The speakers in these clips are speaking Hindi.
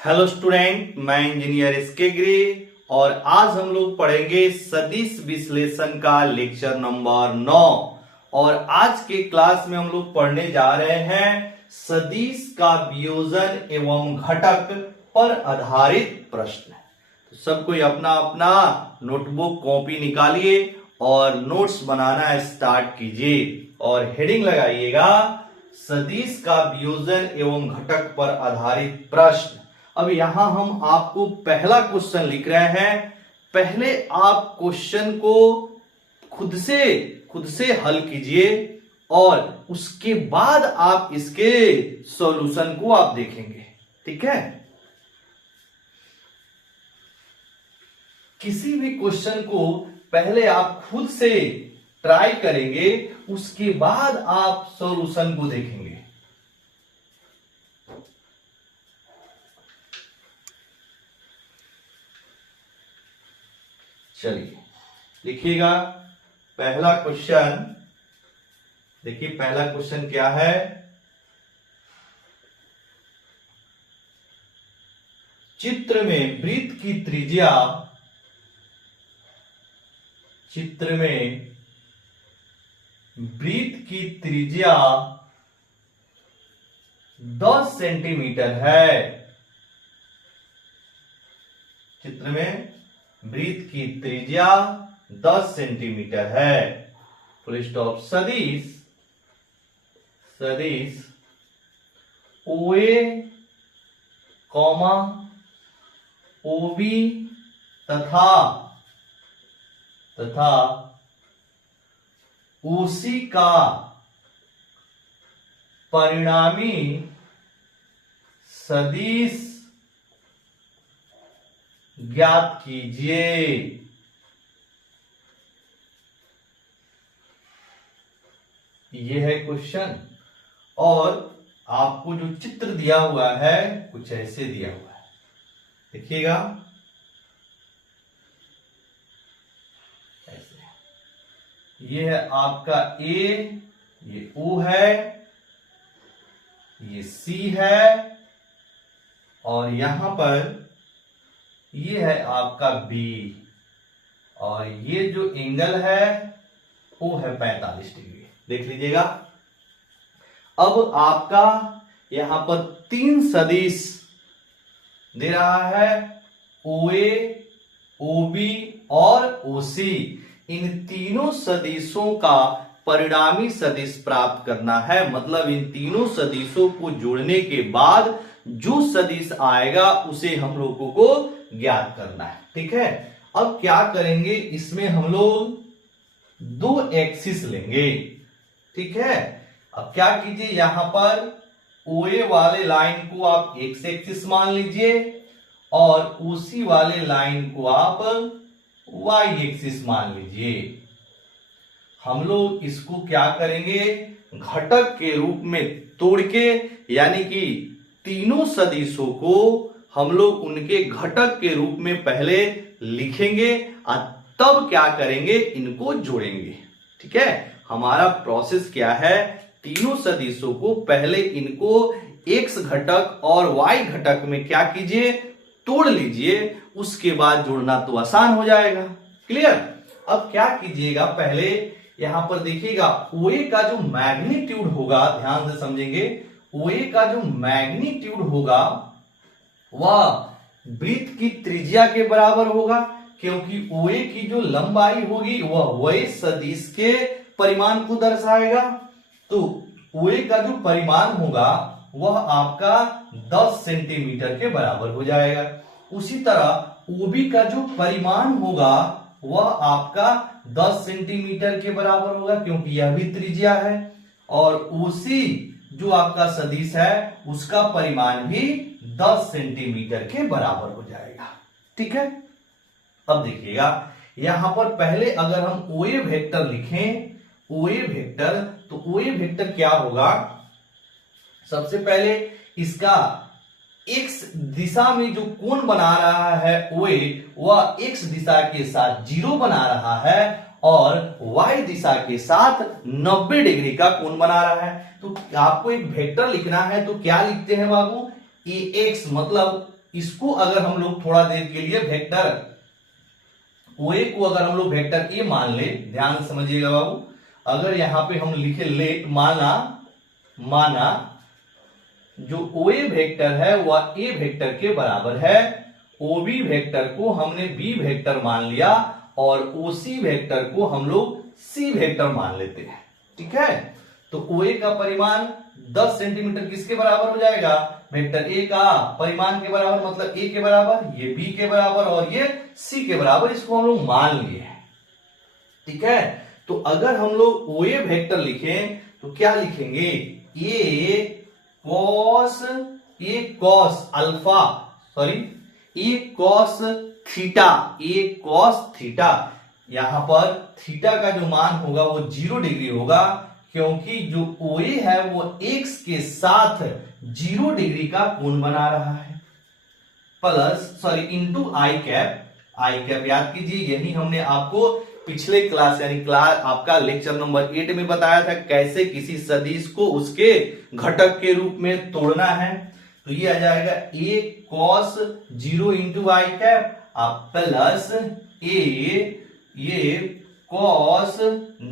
हेलो स्टूडेंट, मैं इंजीनियर एसके गिरी और आज हम लोग पढ़ेंगे सदिश विश्लेषण का लेक्चर नंबर 9। और आज के क्लास में हम लोग पढ़ने जा रहे हैं सदिश का वियोजन एवं घटक पर आधारित प्रश्न। तो सब कोई अपना अपना नोटबुक कॉपी निकालिए और नोट्स बनाना स्टार्ट कीजिए और हेडिंग लगाइएगा सदिश का वियोजन एवं घटक पर आधारित प्रश्न। अब यहां हम आपको पहला क्वेश्चन लिख रहे हैं। पहले आप क्वेश्चन को खुद से हल कीजिए और उसके बाद आप इसके सॉल्यूशन को आप देखेंगे। ठीक है, किसी भी क्वेश्चन को पहले आप खुद से ट्राई करेंगे, उसके बाद आप सॉल्यूशन को देखेंगे। चलिए लिखिएगा पहला क्वेश्चन। देखिए पहला क्वेश्चन क्या है। चित्र में वृत्त की त्रिज्या 10 सेंटीमीटर है। चित्र में वृत्त की त्रिज्या 10 सेंटीमीटर है। Full stop. सदिश OA, OB तथा OC का परिणामी सदिश ज्ञात कीजिए। यह है क्वेश्चन और आपको जो चित्र दिया हुआ है कुछ ऐसे दिया हुआ है। देखिएगा ऐसे। यह है आपका A, ये O है, ये C है और यहां पर ये है आपका B और ये जो एंगल है वो है 45 डिग्री। देख लीजिएगा। अब आपका यहां पर 3 सदिश दे रहा है, OA, OB और OC। इन तीनों सदिशों का परिणामी सदिश प्राप्त करना है। मतलब इन तीनों सदिशों को जोड़ने के बाद जो सदिश आएगा उसे हम लोगों को ज्ञात करना है। ठीक है, अब क्या करेंगे, इसमें हम लोग 2 एक्सिस लेंगे। ठीक है, अब क्या कीजिए, यहां पर OA वाले लाइन को आप एक्स एक्सिस मान लीजिए और OC वाले लाइन को आप वाई एक्सिस मान लीजिए। हम लोग इसको क्या करेंगे, घटक के रूप में तोड़ के, यानी कि तीनों सदिशों को हम लोग उनके घटक के रूप में पहले लिखेंगे और तब क्या करेंगे, इनको जोड़ेंगे। ठीक है, हमारा प्रोसेस क्या है, तीनों सदिशों को पहले इनको x घटक और y घटक में क्या कीजिए, तोड़ लीजिए, उसके बाद जोड़ना तो आसान हो जाएगा। क्लियर। अब क्या कीजिएगा, पहले यहां पर देखिएगा OA का जो मैग्नीट्यूड होगा, ध्यान से समझेंगे, OA का जो मैग्नीट्यूड होगा वह वृत्त की त्रिज्या के बराबर होगा, क्योंकि OA की जो लंबाई होगी वह वही सदिश के परिमाण को दर्शाएगा। तो OA का जो परिमाण होगा वह आपका 10 सेंटीमीटर के बराबर हो जाएगा। उसी तरह OB का जो परिमाण होगा वह आपका 10 सेंटीमीटर के बराबर होगा, क्योंकि यह भी त्रिज्या है। और OC जो आपका सदिश है उसका परिमाण भी 10 सेंटीमीटर के बराबर हो जाएगा। ठीक है, अब देखिएगा यहां पर पहले अगर हम OA वेक्टर लिखें, OA वेक्टर, तो OA वेक्टर क्या होगा, सबसे पहले इसका x दिशा में जो कोण बना रहा है OA, वह x दिशा के साथ 0 बना रहा है और y दिशा के साथ 90 डिग्री का कोण बना रहा है। तो आपको एक वेक्टर लिखना है तो क्या लिखते हैं बाबू, ax, मतलब इसको अगर हम लोग थोड़ा देर के लिए वेक्टर OA को अगर हम लोग वेक्टर ए मान ले, ध्यान से समझिएगा बाबू, अगर यहां पे हम लिखे लेट माना जो OA वेक्टर है वह A वेक्टर के बराबर है, OB वेक्टर को हमने B वेक्टर मान लिया और OC वेक्टर को हम लोग C वेक्टर मान लेते हैं। ठीक है, तो OA का परिमाण 10 सेंटीमीटर किसके बराबर हो जाएगा, वेक्टर A का परिमाण के बराबर, मतलब A के बराबर, ये B के बराबर और ये C के बराबर, इसको हम लोग मान लिए हैं। ठीक है, तो अगर हम लोग OA वेक्टर लिखें तो क्या लिखेंगे, A cos थीटा, यहां पर थीटा का जो मान होगा वो 0 डिग्री होगा, क्योंकि जो OA है वो x के साथ 0 डिग्री का कोण बना रहा है, इंटू आई कैप याद कीजिए, यही हमने आपको पिछले क्लास यानी क्लास आपका लेक्चर नंबर 8 में बताया था कैसे किसी सदिश को उसके घटक के रूप में तोड़ना है। तो ये आ जाएगा a cos 0 into I cap plus ये cos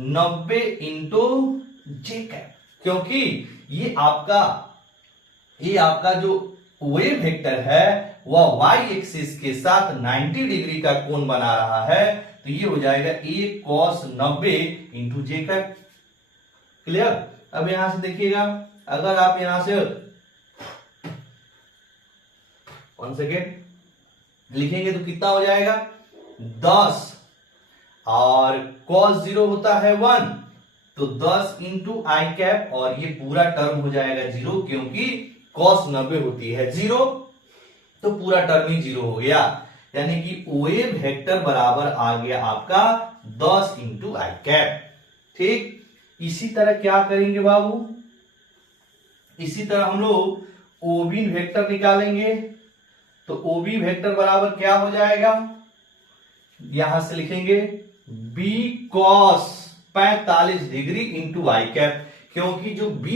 90 इंटू जे कैप, क्योंकि ये आपका जो OA वेक्टर है वह y एक्सिस के साथ 90 डिग्री का कोण बना रहा है, तो ये हो जाएगा a cos 90 into J cap. Clear. अब यहां से देखिएगा, अगर आप यहां से 1 सेकेंड लिखेंगे तो कितना हो जाएगा 10 और cos 0 होता है 1, तो 10 इंटू आई कैप और ये पूरा टर्म हो जाएगा 0, क्योंकि cos 90 होती है 0, तो पूरा टर्म ही 0 हो गया, यानी कि OA वेक्टर बराबर आ गया आपका 10 इंटू आई कैप। ठीक, इसी तरह क्या करेंगे बाबू, इसी तरह हम लोग OB वेक्टर निकालेंगे, तो OB वेक्टर बराबर क्या हो जाएगा, यहां से लिखेंगे B cos 45 degree into I cap, क्योंकि जो B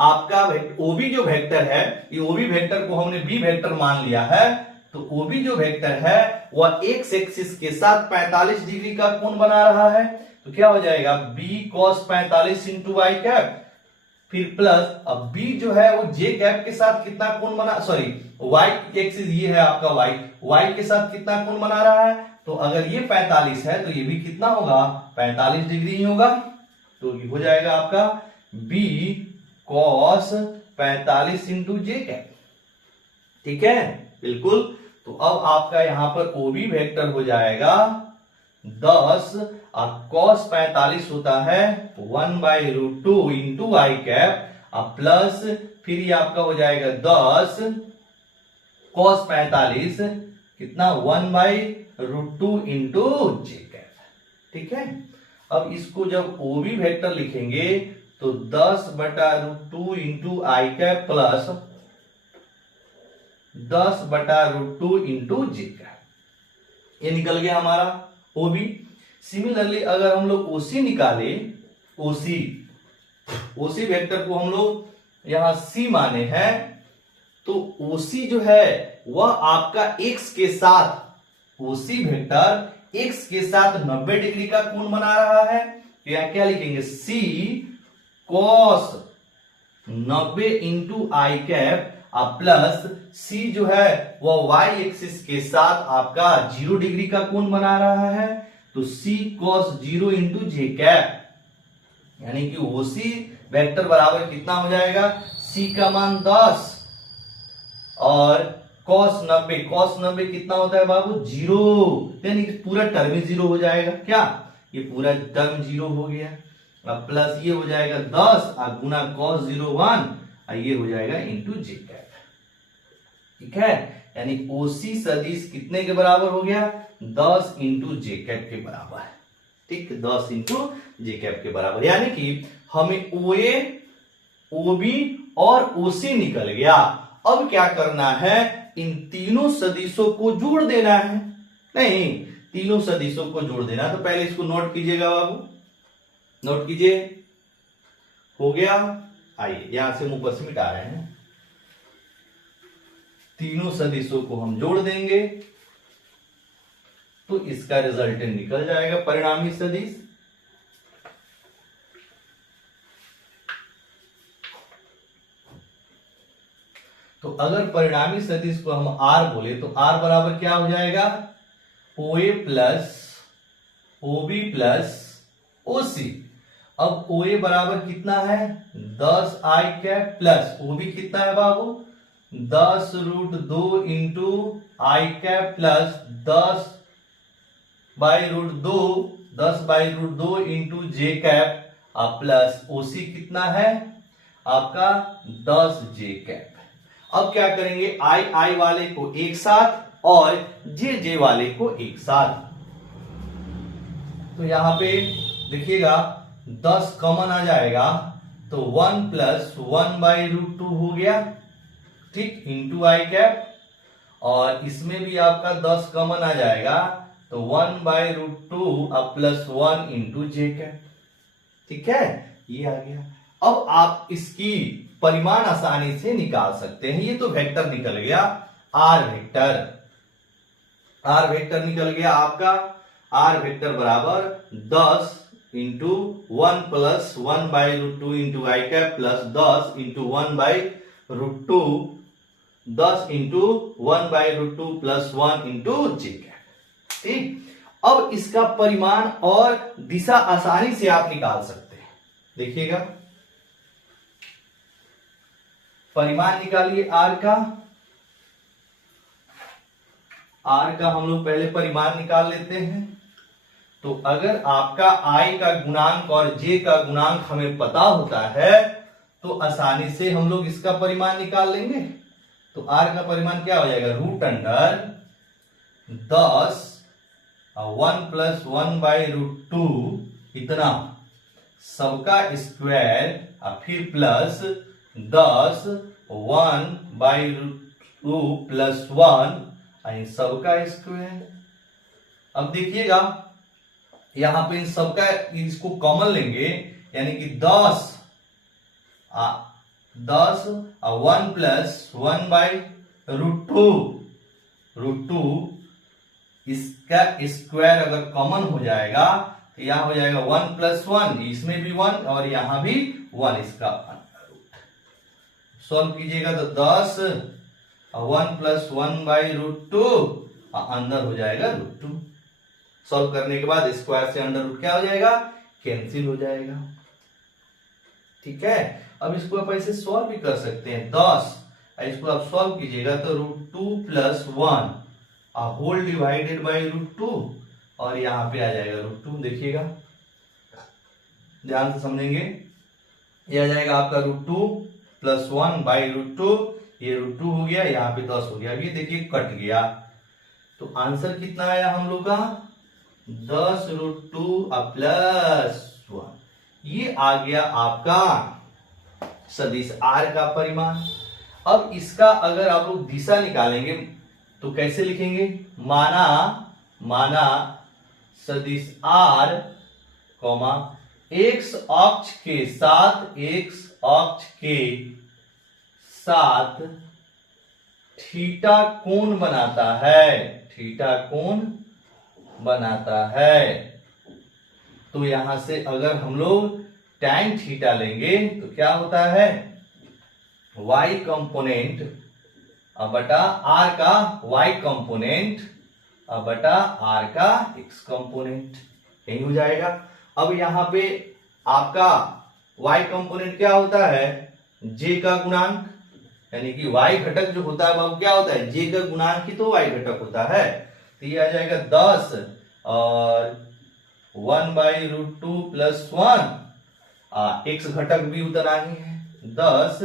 आपका OB जो वेक्टर है, ये OB वेक्टर को हमने B वेक्टर मान लिया है, तो OB जो वेक्टर है वह x एक्सिस के साथ 45 डिग्री का कोण बना रहा है, तो क्या हो जाएगा B cos 45 into I cap, फिर प्लस अब B जो है वो J कैप के साथ कितना कोण बना, y एक्सिस ये है आपका y के साथ कितना कोण बना रहा है, तो अगर ये 45 है तो ये भी कितना होगा 45 डिग्री ही होगा, तो ये हो जाएगा आपका B cos 45 into J cap. ठीक है, बिल्कुल। तो अब आपका यहां पर OB वेक्टर हो जाएगा 10 और cos 45 होता है 1/√2 इंटू आई कैप प्लस फिर ये आपका हो जाएगा 10 cos 45 कितना 1/√2 इंटू जे कैप। ठीक है, अब इसको जब OB वेक्टर लिखेंगे तो 10/√2 into I cap plus 10/√2 into J cap, ये निकल गया हमारा OB। सिमिलरली अगर हम लोग OC निकाले, OC वेक्टर को हम लोग यहां C माने हैं, तो OC जो है वह आपका x के साथ, OC वेक्टर x के साथ 90 डिग्री का कोण बना रहा है, तो यहां क्या लिखेंगे C cos 90 into I cap plus C जो है वह y एक्सिस के साथ आपका 0 डिग्री का कोण बना रहा है, तो C cos 0 into J cap, यानी कि OC वेक्टर बराबर कितना हो जाएगा, C का मान 10 और cos 90 कितना होता है बाबू 0, यानी कि पूरा टर्म ही 0 हो जाएगा, क्या ये पूरा टर्म 0 हो गया, अब प्लस ये हो जाएगा 10 और गुना cos 0 1 और ये हो जाएगा इंटू जे कैप। ठीक है, यानी OC सदिश कितने के बराबर हो गया 10 इंटू जे कैप के बराबर। ठीक, 10 इंटू जे कैप के बराबर, यानी कि हमें OA OB और OC निकल गया। अब क्या करना है, इन तीनों सदिशों को जोड़ देना है, नहीं तीनों सदिशों को जोड़ देना, तो पहले इसको नोट कीजिएगा बाबू, नोट कीजिए, हो गया। आइए यहां से हम ऊपर से मिटा रहे हैं। तीनों सदिशों को हम जोड़ देंगे तो इसका रिजल्टेंट निकल जाएगा परिणामी सदिश। तो अगर परिणामी सदिश को हम आर बोले तो आर बराबर क्या हो जाएगा, O A plus O B plus O C. अब ओ ए बराबर कितना है 10 I cap plus O B कितना है बाबू 10 root 2 into I cap plus 10 by root 2 into J cap plus O C कितना है आपका 10 जे कैप। अब क्या करेंगे आई वाले को एक साथ और जे वाले को एक साथ। तो यहां पे देखिएगा 10 कॉमन आ जाएगा तो 1 प्लस 1 बाई रूट 2 हो गया, ठीक, इंटू आई कैप। और इसमें भी आपका 10 कॉमन आ जाएगा तो 1 बाई रूट 2 अब प्लस 1 इंटू जे कैप, ठीक है, ये आ गया। अब आप इसकी परिमाण आसानी से निकाल सकते हैं। ये तो वेक्टर निकल गया, आर वेक्टर निकल गया आपका। आर वेक्टर बराबर 10 into 1 plus 1 by root 2 into I cap plus 10 into 1 by root 2 10 into 1 by root 2 plus 1 into J cap, ठीक। अब इसका परिमाण और दिशा आसानी से आप निकाल सकते हैं। देखिएगा परिमाण निकालिए आर का हम लोग पहले परिमाण निकाल लेते हैं। तो अगर आपका आई का गुणांक और जे का गुणांक हमें पता होता है तो आसानी से हम लोग इसका परिमाण निकाल लेंगे। तो आर का परिमाण क्या हो जाएगा root under 10 1 plus 1 by root 2 इतना सबका स्क्वायर फिर प्लस 10 1 बाई रूट 2 प्लस 1 सबका स्क्वायर। अब देखिएगा यहां पे इन सबका इसको कॉमन लेंगे यानी कि 10 1 प्लस 1 बाई रूट 2 इसका स्क्वायर अगर कॉमन हो जाएगा तो यहां हो जाएगा 1 प्लस 1, इसमें भी 1 और यहां भी 1, इसका सॉल्व कीजिएगा तो 10 1 प्लस 1 बाई रूट 2 अंदर हो जाएगा रूट 2। सॉल्व करने के बाद स्क्वायर से अंडर रूट क्या हो जाएगा कैंसिल हो जाएगा, ठीक है। अब इसको आप ऐसे सॉल्व भी कर सकते हैं 10 इसको आप सॉल्व कीजिएगा तो root 2 plus 1 whole divided by root 2 और यहां पे आ जाएगा रूट 2। देखिएगा ध्यान से समझेंगे, ये आ जाएगा आपका रूट 2 प्लस 1 बाई रूट 2, ये रूट 2 हो गया, यहाँ पे 10 हो गया। अब ये देखिए कट गया तो आंसर कितना आया हम लोग का 10 रूट 2 प्लस 1। ये आ गया आपका सदिश आर का परिमाण। अब इसका अगर आप लोग दिशा निकालेंगे तो कैसे लिखेंगे, माना सदिश आर कॉमा एक्स अक्ष के साथ थीटा कोण बनाता है। तो यहां से अगर हम लोग tan थीटा लेंगे तो क्या होता है y कंपोनेंट बटा r का y कंपोनेंट बटा r का x कंपोनेंट, यही हो जाएगा। अब यहां पे आपका y कंपोनेंट क्या होता है j का गुणांक, यानी कि y घटक जो होता है वो क्या होता है j का गुणांक ही तो y घटक होता है। तो ये आ जाएगा 10 और 1 बाई रूट 2 प्लस 1 x घटक भी उतना ही है 10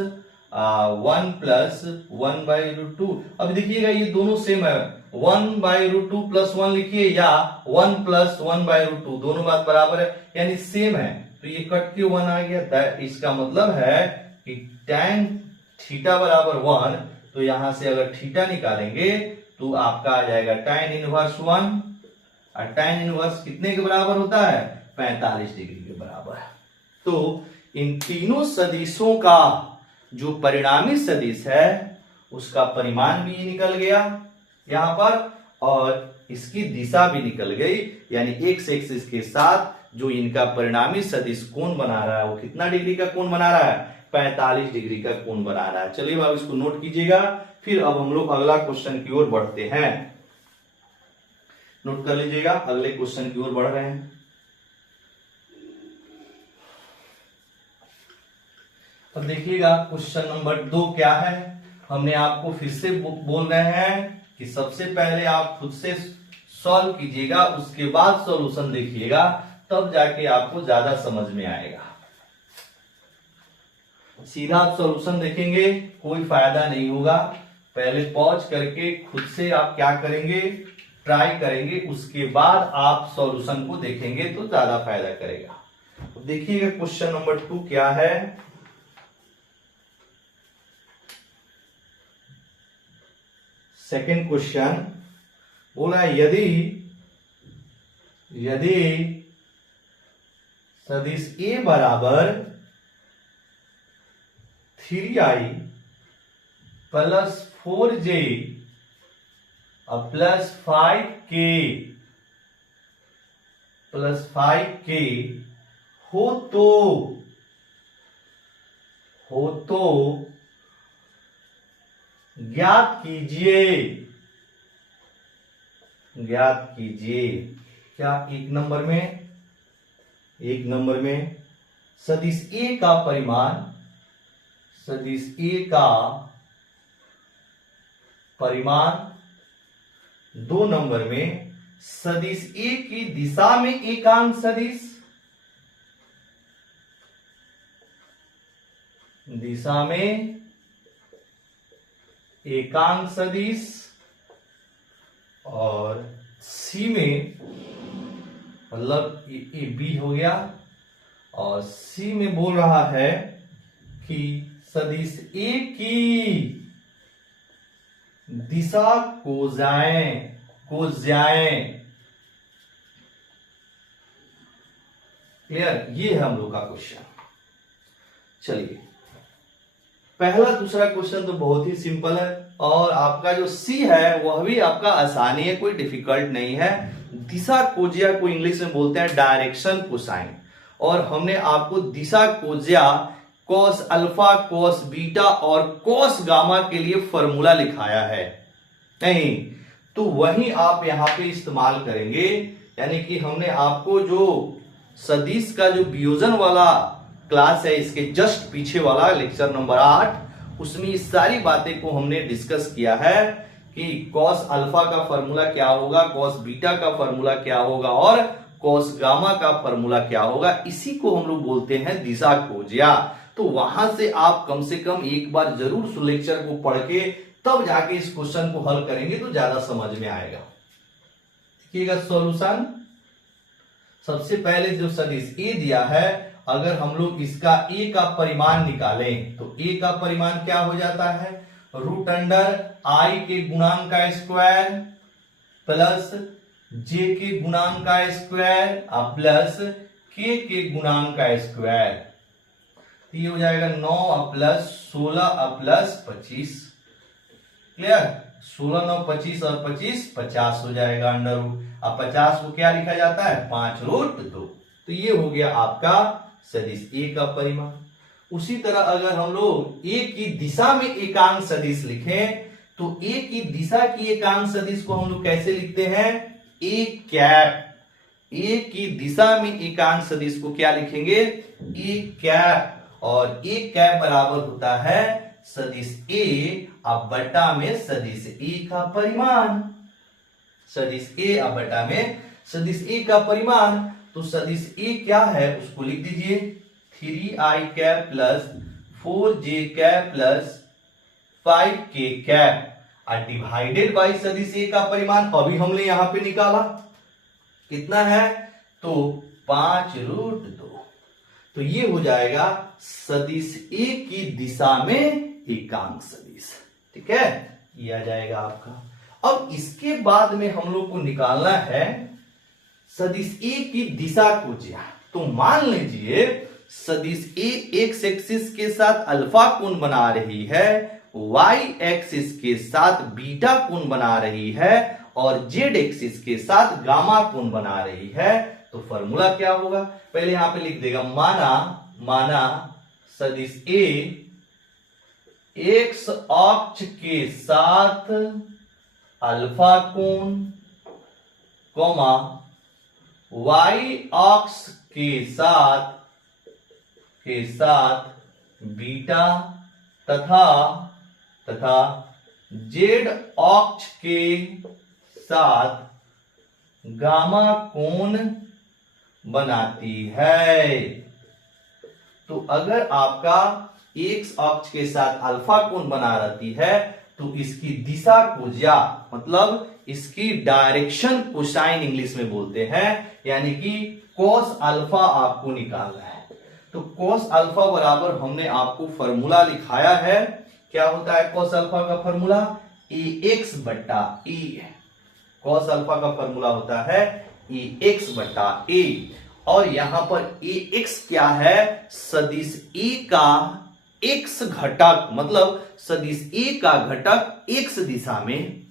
1 प्लस 1 बाई रूट 2। अब देखिएगा ये दोनों सेम है, 1 बाई रूट 2 प्लस 1 लिखिए या 1 प्लस 1 बाई रूट 2, दोनों बात बराबर है यानी सेम है। तो ये कट के 1 आ गया, इसका मतलब है कि tan थीटा बराबर 1। तो यहां से अगर थीटा निकालेंगे तो आपका आ जाएगा tan इनवर्स 1 और tan इनवर्स कितने के बराबर होता है 45 डिग्री के बराबर। तो इन तीनों सदिशों का जो परिणामी सदिश है उसका परिमाण भी निकल गया यहां पर, और इसकी दिशा भी निकल गई, यानी एक्स एक्सिस के साथ जो इनका परिणामी सदिश कोण बना रहा है वो कितना डिग्री का कोण बना रहा है, 45 डिग्री का कोण बना रहा है। चलिए अब इसको नोट कीजिएगा, फिर अब हम लोग अगला क्वेश्चन की ओर बढ़ते हैं। नोट कर लीजिएगा, अगले क्वेश्चन की ओर बढ़ रहे हैं। अब देखिएगा क्वेश्चन नंबर 2 क्या है। हमने आपको फिर से बोल रहे हैं कि सबसे पहले आप खुद से सॉल्व कीजिएगा, उसके बाद सॉल्यूशन देखिएगा, तब जाके आपको ज्यादा समझ में आएगा। सीधा आप सॉल्यूशन देखेंगे कोई फायदा नहीं होगा, पहले पॉज करके खुद से आप क्या करेंगे, ट्राई करेंगे, उसके बाद आप सॉल्यूशन को देखेंगे तो ज्यादा फायदा करेगा। देखिएगा क्वेश्चन नंबर 2 क्या है। सेकेंड क्वेश्चन बोला यदि सदिश ए बराबर 3i plus 4j plus 5k हो तो ज्ञात कीजिए क्या एक नंबर में सदिश ए का परिमाण 2 नंबर में सदिश ए की दिशा में एकांक सदिश और सी में, मतलब ये बी हो गया, और सी में बोल रहा है कि सदिश ए की दिशा कोजाएं क्लियर। ये है हम लोग का क्वेश्चन। चलिए पहला दूसरा क्वेश्चन तो बहुत ही सिंपल है, और आपका जो सी है वह भी आपका आसानी है, कोई डिफिकल्ट नहीं है। दिशा कोजिया को इंग्लिश में बोलते हैं डायरेक्शन कोसाइन, और हमने आपको दिशा कोजिया कॉस अल्फा, कॉस बीटा और कॉस गामा के लिए फॉर्मूला लिखाया है नहीं, तो वही आप यहां पे इस्तेमाल करेंगे। यानी कि हमने आपको जो सदिश का जो वियोजन वाला क्लास है, इसके जस्ट पीछे वाला लेक्चर नंबर 8, उसमें इस सारी बातें को हमने डिस्कस किया है कि कॉस अल्फा का फॉर्मूला क्या होगा, कॉस बीटा का फॉर्मूला क्या होगा और कॉस गामा का फॉर्मूला क्या होगा। इसी को हम लोग बोलते हैं दिशा कोजिया। तो वहां से आप कम से कम एक बार जरूर उस लेक्चर को पढ़ के तब जाके इस क्वेश्चन को हल करेंगे तो ज्यादा समझ में आएगा। देखिएगा सॉल्यूशन, सबसे पहले जो सदिश ए दिया है, अगर हम लोग इसका ए का परिमाण निकालें तो ए का परिमाण क्या हो जाता है, रूट अंडर आई के गुणांक का स्क्वायर प्लस जे के गुणांक का स्क्वायर प्लस के गुणांक का स्क्वायर। तो ये हो जाएगा 9 प्लस 16 प्लस 25। क्लियर, 16 9 25 और 25 50 हो जाएगा अंडर रूट। अब 50 को क्या लिखा जाता है, 5√2। तो ये हो गया आपका सदिश ए का परिमाण। उसी तरह अगर हम लोग ए की दिशा में एकांक सदिश लिखें तो ए की दिशा की एकांक सदिश को हम लोग कैसे लिखते हैं, ए कैप। ए की दिशा में एकांक सदिश को क्या लिखेंगे, ए कैप, और ए कैप बराबर होता है सदिश ए अब बटा में सदिश ए का परिमाण। सदिश ए अब बटा में सदिश ए का परिमाण। तो सदिश ए क्या है उसको लिख दीजिए 3i cap plus 4j cap plus 5k cap divided by सदिश ए का परिमाण अभी हमने यहां पे निकाला कितना है, तो 5√2। तो ये हो जाएगा सदिश ए की दिशा में एकांक सदिश। ठीक है, ये आ जाएगा आपका। अब इसके बाद में हम लोग को निकालना है सदिश ए की दिशा कोजिया। तो मान लीजिए सदिश ए एक्स एक्सिस के साथ अल्फा कोण बना रही है y एक्सिस के साथ बीटा कोण बना रही है और z एक्सिस के साथ गामा कोण बना रही है, तो फॉर्मूला क्या होगा? पहले यहां पे लिख देगा, माना सदिश A x अक्ष के साथ अल्फा कोण, कॉमा y अक्ष के साथ बीटा तथा z अक्ष के साथ गामा कोण बनाती है। तो अगर आपका x अक्ष के साथ अल्फा कोण बना रहती है तो इसकी दिशा को मतलब इसकी डायरेक्शन को साइन इंग्लिश में बोलते हैं, यानी कि cos अल्फा आपको निकालना है। तो cos अल्फा बराबर हमने आपको फॉर्मूला लिखाया है। क्या होता है cos अल्फा का फॉर्मूला? ax बट्टा a। cos अल्फा का फॉर्मूला होता है ax बट्टा a, और यहां पर ax क्या है? सदिश a का x घटक, मतलब सदिश a का घटक x दिशा में।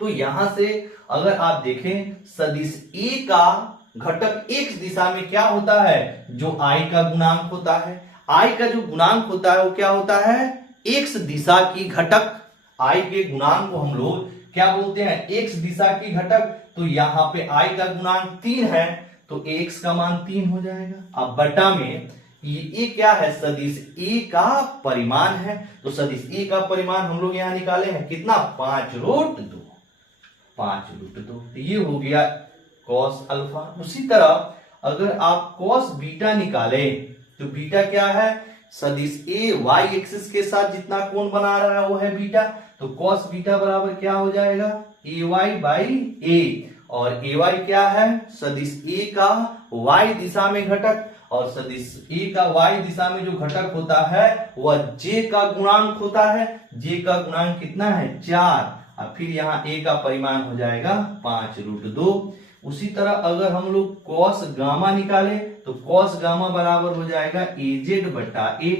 तो यहां से अगर आप देखें सदिश a का घटक x दिशा में क्या होता है? जो i का गुणांक होता है, i का जो गुणांक होता है वो क्या होता है? x दिशा की घटक। i के गुणांक को हम लोग क्या बोलते हैं? x दिशा की घटक। तो यहां पे i का गुणांक 3 है तो x का मान 3 हो जाएगा। अब बटा में ये क्या है? सदिश a का परिमाण है। तो सदिश a का परिमाण हम लोग यहां निकाले हैं कितना? 5√2। 5√2 तो ये हो गया cos अल्फा। उसी तरह अगर आप cos बीटा निकाले तो बीटा क्या है? सदिश a y एक्सिस के साथ जितना कोण बना रहा है वो है बीटा। तो cos बीटा बराबर क्या हो जाएगा? ay by a। और ay क्या है? सदिश a का y दिशा में घटक, और सदिश a का y दिशा में जो घटक होता है वह j का गुणांक होता है। j का गुणांक कितना है? 4। और फिर यहाँ a का परिमाण हो जाएगा 5√2। उसी तरह अगर हम लोग cos गामा निकाले तो cos गामा बराबर हो जाएगा az बट्टा a।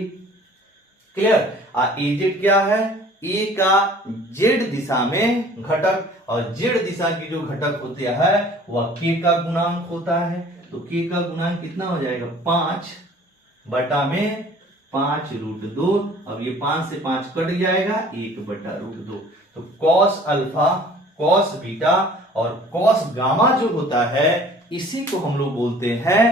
क्लियर? az क्या है? a का z दिशा में घटक, और z दिशा की जो घटक होती है वह k का गुणांक होता है। तो k का गुणांक कितना हो जाएगा? 5 बटा में 5√2। अब ये 5 से 5 कट जाएगा, 1/√2। तो cos अल्फा, cos बीटा और cos गामा जो होता है इसी को हम लोग बोलते हैं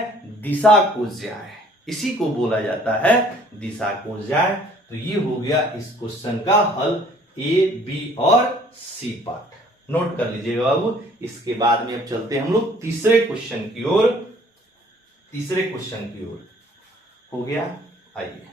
दिशा कोज्याय। इसी को बोला जाता है दिशा कोज्याय। तो ये हो गया इस क्वेश्चन का हल A, B और C पार्ट। नोट कर लीजिएगा बाबू। इसके बाद में अब चलते हैं हम लोग तीसरे क्वेश्चन की ओर। हो गया, आइए।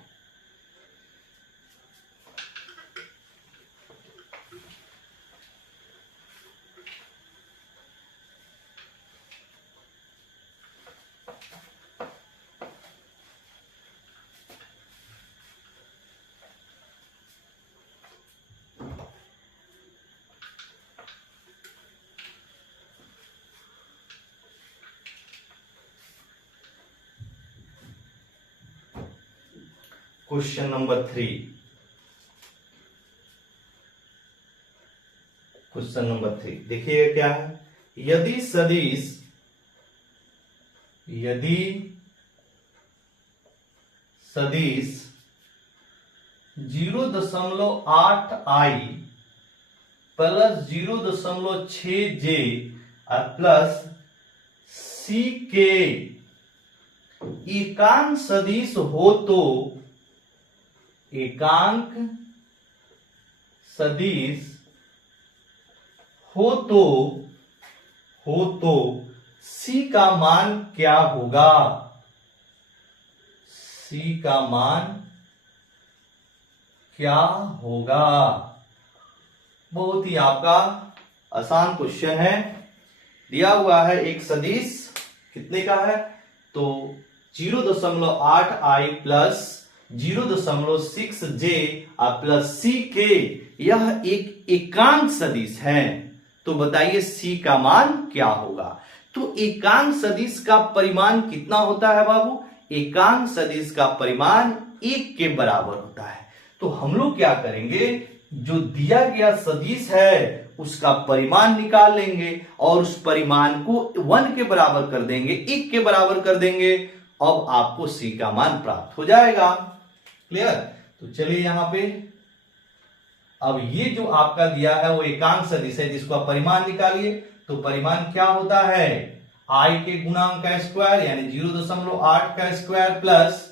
Question number 3। क्वेश्चन नंबर 3 देखिए क्या है? यदि सदिश 0.8i plus 0.6j plus c के एकांक सदिश हो तो c का मान क्या होगा? c का मान क्या होगा? बहुत ही आपका आसान क्वेश्चन है। दिया हुआ है एक सदिश कितने का है? तो 0.8i plus 0.6j plus c के, यह एक एकांक सदिश है। तो बताइए c का मान क्या होगा? तो एकांक सदिश का परिमाण कितना होता है बाबू? एकांक सदिश का परिमाण 1 के बराबर होता है। तो हम लोग क्या करेंगे, जो दिया गया सदिश है उसका परिमाण निकाल लेंगे और उस परिमाण को 1 के बराबर कर देंगे, 1 के बराबर कर देंगे। अब आपको सी का मान प्राप्त हो जाएगा। क्लियर? तो चलिए यहां पे अब ये जो आपका दिया है वो एकांक सदिश है जिसको आप परिमाण निकालिए। तो परिमाण क्या होता है, आई के गुणांक का स्क्वायर यानी 0.8 का स्क्वायर प्लस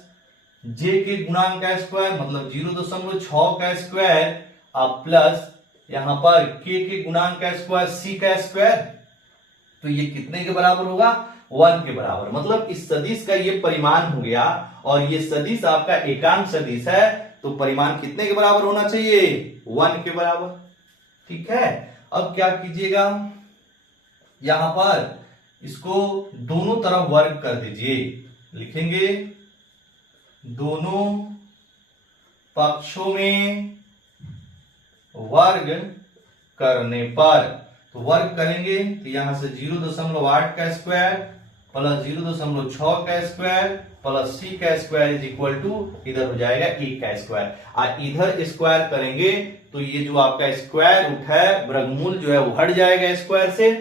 जे के गुणांक का स्क्वायर मतलब 0.6 का स्क्वायर अब प्लस यहां पर के गुणांक का स्क्वायर सी का स्क्वायर। तो ये कितने के बराबर होगा, 1 के बराबर। मतलब इस सदिश का ये परिमाण हो गया और ये सदिश आपका एकांक सदिश है, तो परिमाण कितने के बराबर होना चाहिए, 1 के बराबर। ठीक है, अब क्या कीजिएगा, यहां पर इसको दोनों तरफ वर्ग कर दीजिए। लिखेंगे दोनों पक्षों में वर्ग करने पर, तो वर्ग करेंगे तो यहां से 0.8 का स्क्वायर प्लस 0.6 का स्क्वायर प्लस सी का स्क्वायर इज इक्वल टू इधर हो जाएगा 1 का स्क्वायर और इधर स्क्वायर करेंगे तो ये जो आपका स्क्वायर रूट है वर्गमूल जो है वो हट जाएगा स्क्वायर से।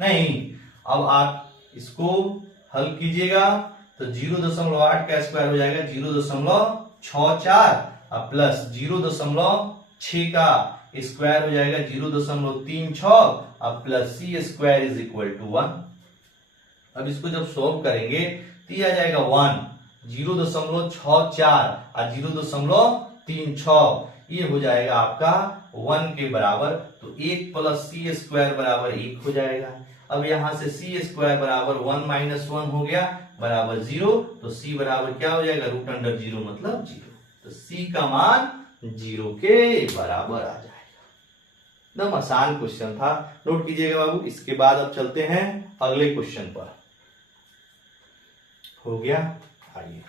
नहीं, अब आप इसको हल कीजिएगा तो 0.8 का स्क्वायर हो जाएगा 0.64 और प्लस 0.6 का स्क्वायर हो जाएगा 0.36 और plus C square is equal to 1। अब इसको जब सॉल्व करेंगे तो यह आ जाएगा 1, 0.64 और 0.36 ये हो जाएगा आपका 1 के बराबर। तो 1 प्लस सी स्क्वायर बराबर 1 हो जाएगा। अब यहां से सी स्क्वायर बराबर 1 माइनस 1 हो गया बराबर 0, तो सी बराबर क्या हो जाएगा, रूट अंडर 0 मतलब 0। तो सी का मान 0 के बराबर आ जाएगा। एकदम आसान क्वेश्चन था, नोट कीजिएगा बाबू। इसके बाद अब चलते हैं अगले क्वेश्चन पर। हो गया, आइए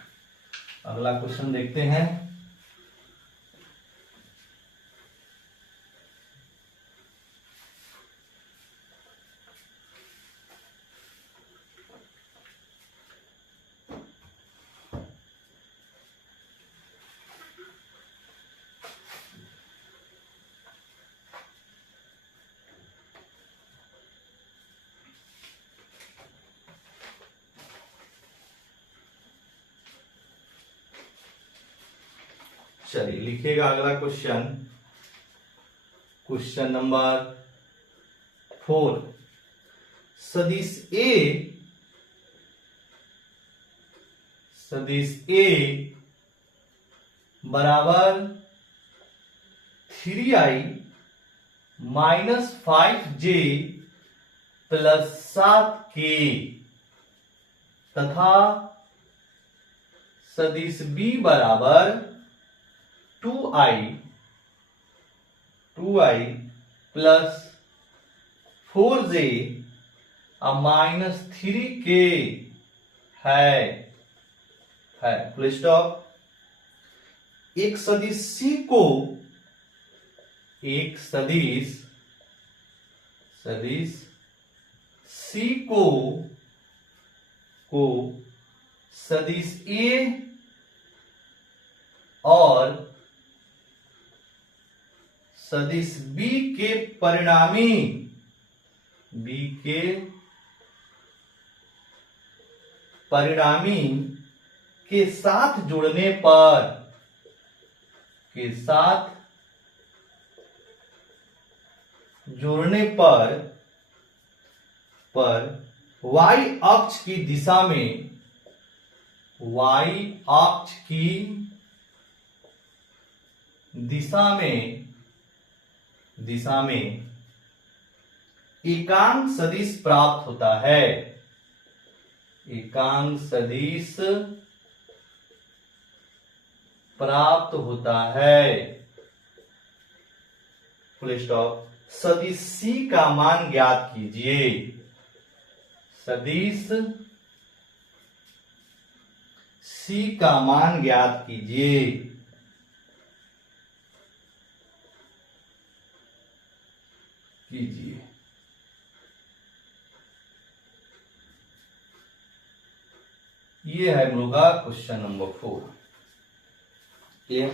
अगला क्वेश्चन देखते हैं। चलिए लिखिएगा अगला क्वेश्चन, क्वेश्चन नंबर 4। सदिश ए बराबर 3i minus 5j plus 7k तथा सदिश बी बराबर 2i plus 4j minus 3k है फुल स्टॉप। एक सदिश सी को सदिश ए और सदिश बी के परिणामी के साथ जुड़ने पर y अक्ष की दिशा में एकांक सदिश प्राप्त होता है। एकांक सदिश प्राप्त होता है फुल स्टॉप। सदिश सी का मान ज्ञात कीजिए। सदिश सी का मान ज्ञात कीजिए। ये है हम लोग का क्वेश्चन नंबर 4। क्लियर?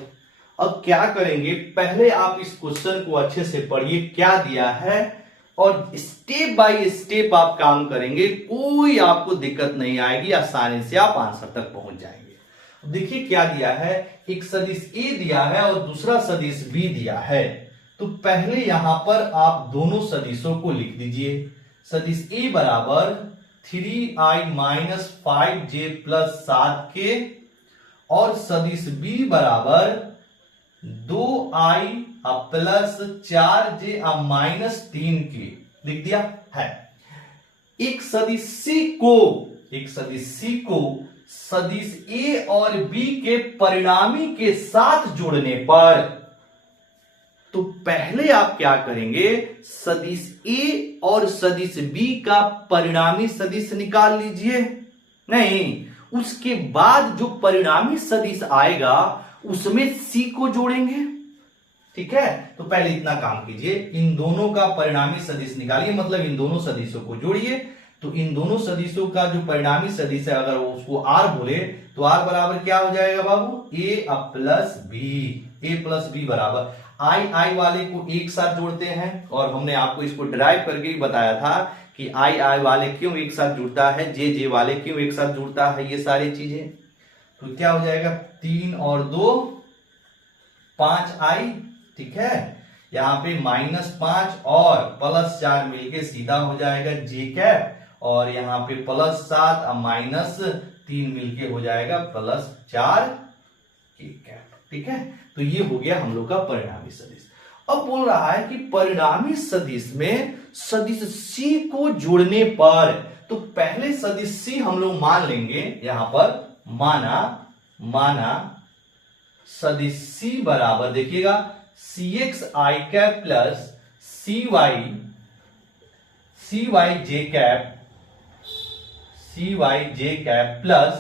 अब क्या करेंगे, पहले आप इस क्वेश्चन को अच्छे से पढ़िए क्या दिया है और स्टेप बाय स्टेप आप काम करेंगे, कोई आपको दिक्कत नहीं आएगी, आसानी से आप आंसर तक पहुंच जाएंगे। देखिए क्या दिया है, एक सदिश ए दिया है और दूसरा सदिश बी दिया है। तो पहले यहां पर आप दोनों सदिशों को लिख दीजिए। सदिश ए बराबर 3i minus 5j plus 7k और सदिश बी बराबर 2i plus 4j minus 3k लिख दिया है। एक सदिश सी को सदिश ए और बी के परिणामी के साथ जोड़ने पर, तो पहले आप क्या करेंगे, सदिश ए और सदिश बी का परिणामी सदिश निकाल लीजिए। नहीं, उसके बाद जो परिणामी सदिश आएगा उसमें सी को जोड़ेंगे। ठीक है, तो पहले इतना काम कीजिए, इन दोनों का परिणामी सदिश निकालिए, मतलब इन दोनों सदिशों को जोड़िए। तो इन दोनों सदिशों का जो परिणामी सदिश है, अगर उसको आर बोले तो आर बराबर क्या हो जाएगा बाबू, ए प्लस बी बराबर आई वाले को एक साथ जोड़ते हैं, और हमने आपको इसको ड्राइव करके ही बताया था कि आई वाले क्यों एक साथ जुड़ता है, जे वाले क्यों एक साथ जुड़ता है, ये सारी चीजें। तो क्या हो जाएगा, 3 और 2 5i। ठीक है, यहां पे -5 और +4 मिलके सीधा हो जाएगा जे कैप, और यहां पे +7 और -3 मिलके हो जाएगा +4 के कैप। ठीक है, तो ये हो गया हम लोग का परिणामी सदिश। अब बोल रहा है कि परिणामी सदिश में सदिश सी को जोड़ने पर, तो पहले सदिश सी हम लोग मान लेंगे, यहां पर माना सदिश सी बराबर, देखिएगा cx i cap plus cy j cap plus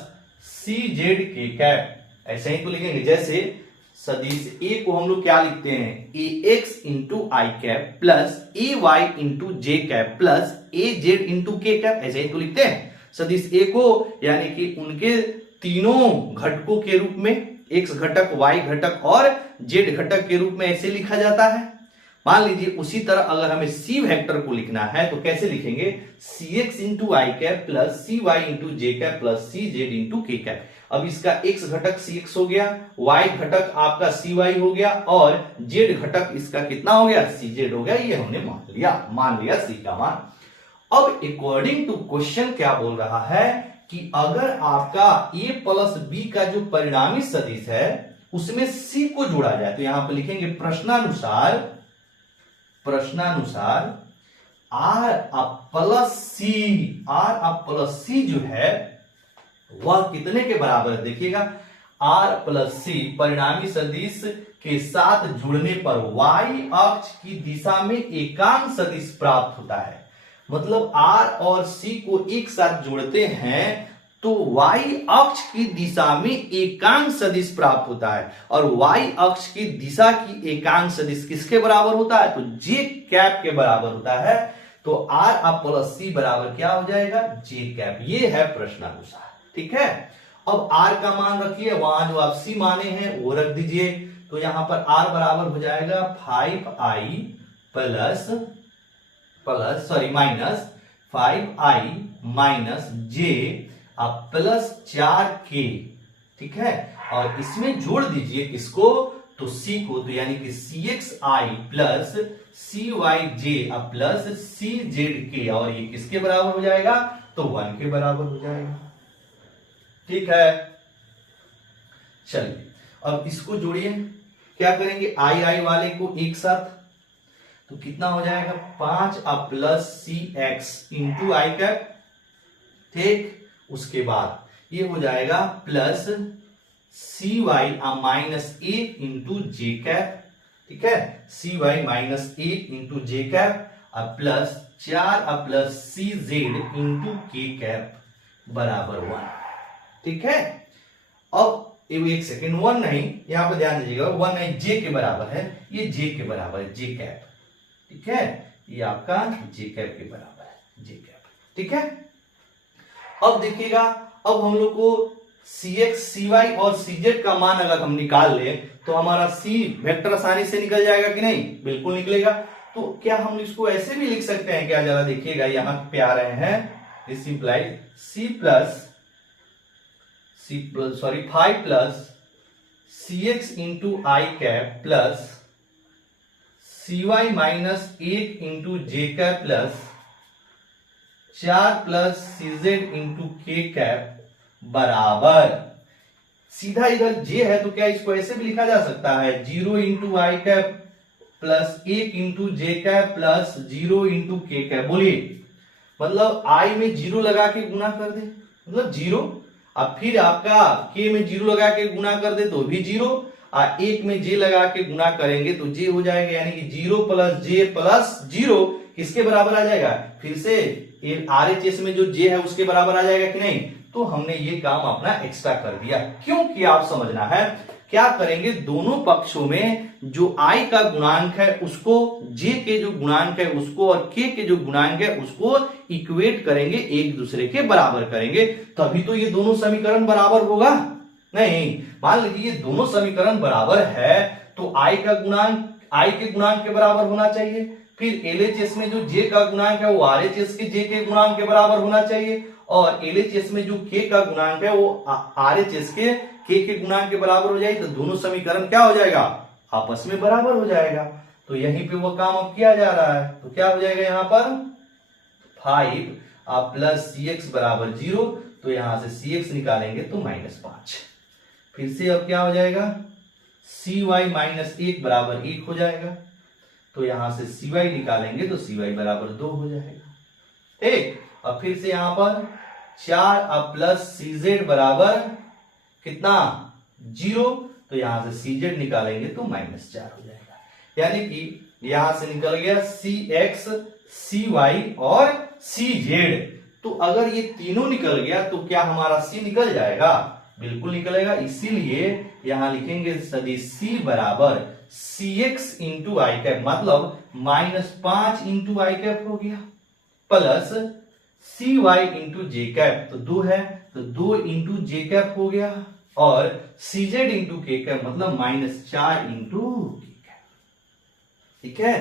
cz k cap, ऐसे ही तो लिखेंगे। जैसे सदिश ए को हम लोग क्या लिखते हैं, ax into I cap plus ay into J cap plus az into K cap, ऐसे ही तो लिखते हैं सदिश ए को, यानी कि उनके तीनों घटकों के रूप में, x घटक, y घटक और z घटक के रूप में ऐसे लिखा जाता है। मान लीजिए उसी तरह अगर हमें c वेक्टर को लिखना है तो कैसे लिखेंगे, cx into I cap plus cy into J cap plus cz into K cap. अब इसका x घटक cx हो गया, y घटक आपका cy हो गया, और z घटक इसका कितना हो गया, cz हो गया। ये हमने मान लिया c का मान। अब अकॉर्डिंग टू क्वेश्चन क्या बोल रहा है कि अगर आपका a प्लस बी का जो परिणामी सदिश है उसमें c को जोड़ा जाए, तो यहां पर लिखेंगे प्रश्नानुसार r प्लस सी जो है वह कितने के बराबर है, देखिएगा r प्लस सी परिणामी सदिश के साथ जुड़ने पर y अक्ष की दिशा में एकांक सदिश प्राप्त होता है। मतलब r और c को एक साथ जोड़ते हैं तो y अक्ष की दिशा में एकांक सदिश प्राप्त होता है, और y अक्ष की दिशा की एकांक सदिश किसके बराबर होता है, तो j कैप के बराबर होता है। तो r प्लस सी बराबर क्या हो जाएगा, j कैप। ये है प्रश्नानुसार। ठीक है, अब r का मान रखिए, वहां जो आप c माने हैं वो रख दीजिए। तो यहां पर r बराबर हो जाएगा 5i minus 5i minus j plus 4k। ठीक है, और इसमें जोड़ दीजिए किसको, तो c को, तो यानी कि cxi plus cyj plus czk, और ये किसके बराबर हो जाएगा, तो 1 के बराबर हो जाएगा। ठीक है, चलिए अब इसको जोड़िए, क्या करेंगे, आई वाले को एक साथ, तो कितना हो जाएगा 5 plus cx into I cap. ठीक, उसके बाद ये हो जाएगा plus cy minus A into J cap. ठीक है, cy minus A into J cap plus 4 plus cz into K cap बराबर 1। ठीक है, अब एक सेकेंड, 1 नहीं, यहां पर ध्यान दीजिएगा, 1 नहीं, जे के बराबर है, ये जे के बराबर है, जे कैप। ठीक है, ये आपका जे कैप के बराबर है, जे कैप। ठीक है, अब देखिएगा, अब हम लोग को सी एक्स सी वाई और सी जेड का मान अगर हम निकाल ले तो हमारा सी वेक्टर आसानी से निकल जाएगा कि नहीं? बिल्कुल निकलेगा। तो क्या हम इसको ऐसे भी लिख सकते हैं क्या? जरा देखिएगा, यहां पे आ रहे हैं, this implies C plus 5 plus C X into I cap plus C Y minus 1 into J cap plus 4 plus C Z into K cap बराबर, सीधा इधर जे है तो क्या इसको ऐसे भी लिखा जा सकता है, 0 into I cap plus 1 into J cap plus 0 into K cap. बोलिए, मतलब आई में 0 लगा के गुना कर दे, मतलब 0, अब फिर आपका के में 0 लगा के गुना कर दे तो भी 0, और 1 में जे लगा के गुना करेंगे तो जे हो जाएगा, यानी कि 0 प्लस जे प्लस 0 किसके बराबर आ जाएगा? फिर से आरएचएस में जो जे है उसके बराबर आ जाएगा कि नहीं? तो हमने ये काम अपना एक्स्ट्रा कर दिया। क्योंकि आप समझना है, क्या करेंगे, दोनों पक्षों में जो i का गुणांक है उसको, j के जो गुणांक है उसको और k के जो गुणांक है उसको इक्वेट करेंगे, एक दूसरे के बराबर करेंगे, तभी तो ये दोनों समीकरण बराबर होगा। नहीं, मान लीजिए ये दोनों समीकरण बराबर है तो i का गुणांक i के गुणांक के बराबर होना चाहिए, फिर LHS में जो j का गुणांक है वो RHS के j के गुणांक के बराबर होना चाहिए, और LHS में जो k का गुणांक है वो RHS के k के गुणांक के बराबर हो जाए, तो दोनों समीकरण क्या हो जाएगा? आपस में बराबर हो जाएगा। तो यहीं पे वो काम अब किया जा रहा है, तो क्या हो जाएगा यहाँ पर 5 प्लस सी एक्स बराबर 0, तो यहां से सी एक्स निकालेंगे तो -5, फिर से अब क्या हो जाएगा, सी वाई माइनस 1 बराबर 1 हो जाएगा, तो यहां से सी वाई निकालेंगे तो सी वाई बराबर 2 हो जाएगा। ठीक, अब फिर से यहां पर 4 प्लस सी जेड बराबर कितना 0, तो यहां से सी जेड निकालेंगे तो -4 हो जाएगा, यानी कि यहां से निकल गया सी एक्स सी वाई और सी जेड। तो अगर ये तीनों निकल गया तो क्या हमारा सी निकल जाएगा? बिल्कुल निकलेगा। इसीलिए यहां लिखेंगे सदिश सी बराबर सी एक्स इंटू आई कैप, मतलब -5 इंटू आई कैप हो गया, plus C Y into J cap, तो 2 है तो 2 इंटू जे कैप हो गया, और सी जेड इंटू के कैप मतलब -4 इंटू के कैप। ठीक है,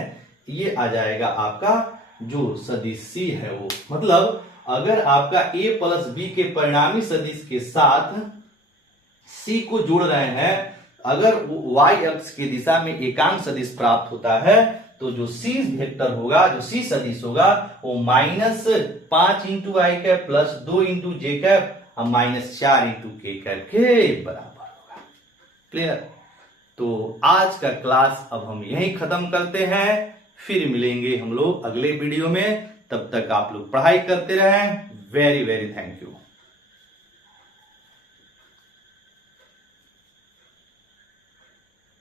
ये आ जाएगा आपका जो सदिश सी है वो, मतलब अगर आपका a प्लस बी के परिणामी सदिश के साथ c को जोड़ रहे हैं, अगर y अक्ष की दिशा में एकांक सदिश प्राप्त होता है तो जो c वेक्टर होगा, जो c सदिश होगा वो -5 into I cap plus 2 into J cap और -4 इंटू के कैप के बराबर होगा। क्लियर? तो आज का क्लास अब हम यहीं खत्म करते हैं, फिर मिलेंगे हम लोग अगले वीडियो में, तब तक आप लोग पढ़ाई करते रहें। Very very thank you.